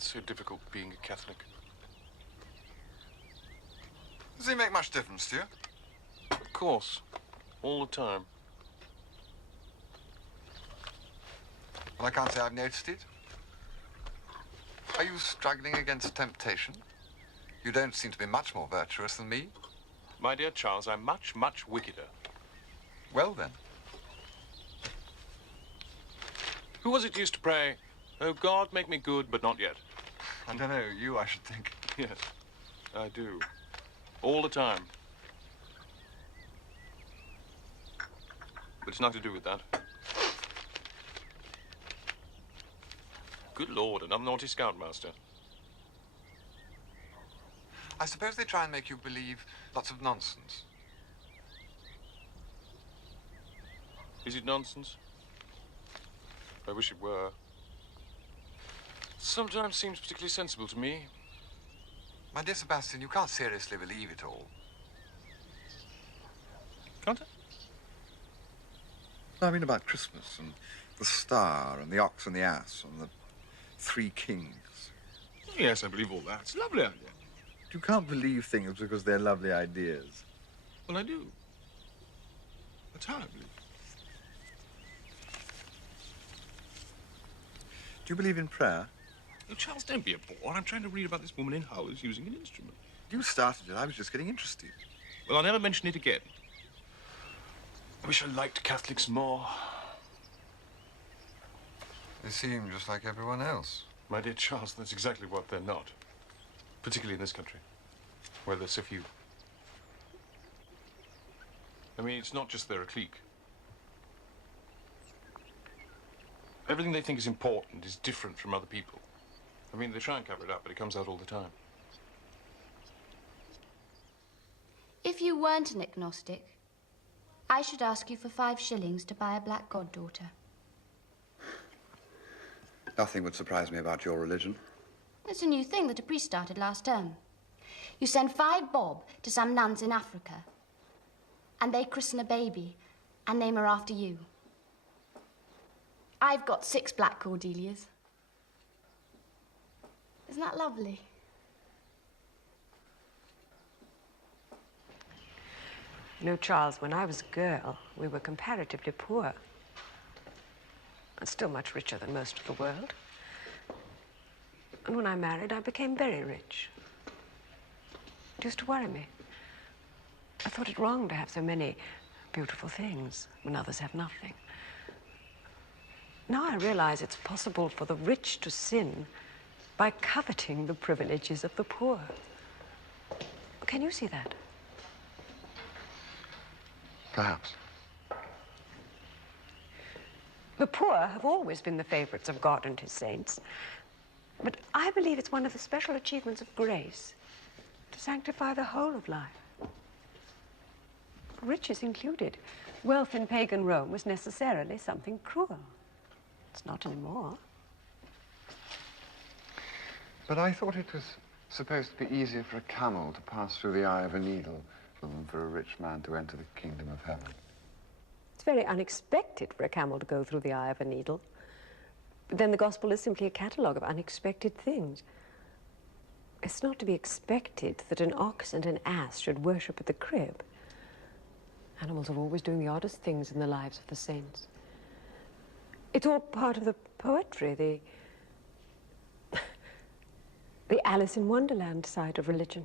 It's so difficult being a Catholic. Does he make much difference to you? Of course. All the time. Well, I can't say I've noticed it. Are you struggling against temptation? You don't seem to be much more virtuous than me. My dear Charles, I'm much, much wickeder. Well, then. Who was it used to pray, "Oh, God, make me good, but not yet"? I don't know, you, I should think. Yes, I do. All the time. But it's nothing to do with that. Good Lord, another naughty scoutmaster. I suppose they try and make you believe lots of nonsense. Is it nonsense? I wish it were. Sometimes seems particularly sensible to me. My dear Sebastian, you can't seriously believe it all. Can't I? No, I mean about Christmas and the star and the ox and the ass and the three kings. Yes, I believe all that. It's a lovely idea. You can't believe things because they're lovely ideas. Well, I do. That's how I believe. Do you believe in prayer? Oh, Charles, don't be a bore. I'm trying to read about this woman in Howes using an instrument. You started it. I was just getting interested. Well, I'll never mention it again. I wish I liked Catholics more. They seem just like everyone else. My dear Charles, that's exactly what they're not. Particularly in this country, where there's so few. I mean, it's not just they're a clique. Everything they think is important is different from other people. I mean, they try and cover it up, but it comes out all the time. If you weren't an agnostic, I should ask you for 5 shillings to buy a black goddaughter. Nothing would surprise me about your religion. It's a new thing that a priest started last term. You send 5 bob to some nuns in Africa, and they christen a baby and name her after you. I've got 6 black Cordelias. Isn't that lovely? You know, Charles, when I was a girl, we were comparatively poor. And still much richer than most of the world. And when I married, I became very rich. It used to worry me. I thought it wrong to have so many beautiful things when others have nothing. Now I realize it's possible for the rich to sin by coveting the privileges of the poor. Can you see that? Perhaps. The poor have always been the favorites of God and his saints. But I believe it's one of the special achievements of grace to sanctify the whole of life. Riches included. Wealth in pagan Rome was necessarily something cruel. It's not anymore. But I thought it was supposed to be easier for a camel to pass through the eye of a needle than for a rich man to enter the kingdom of heaven. It's very unexpected for a camel to go through the eye of a needle. But then the gospel is simply a catalogue of unexpected things. It's not to be expected that an ox and an ass should worship at the crib. Animals are always doing the oddest things in the lives of the saints. It's all part of the poetry, the Alice in Wonderland side of religion.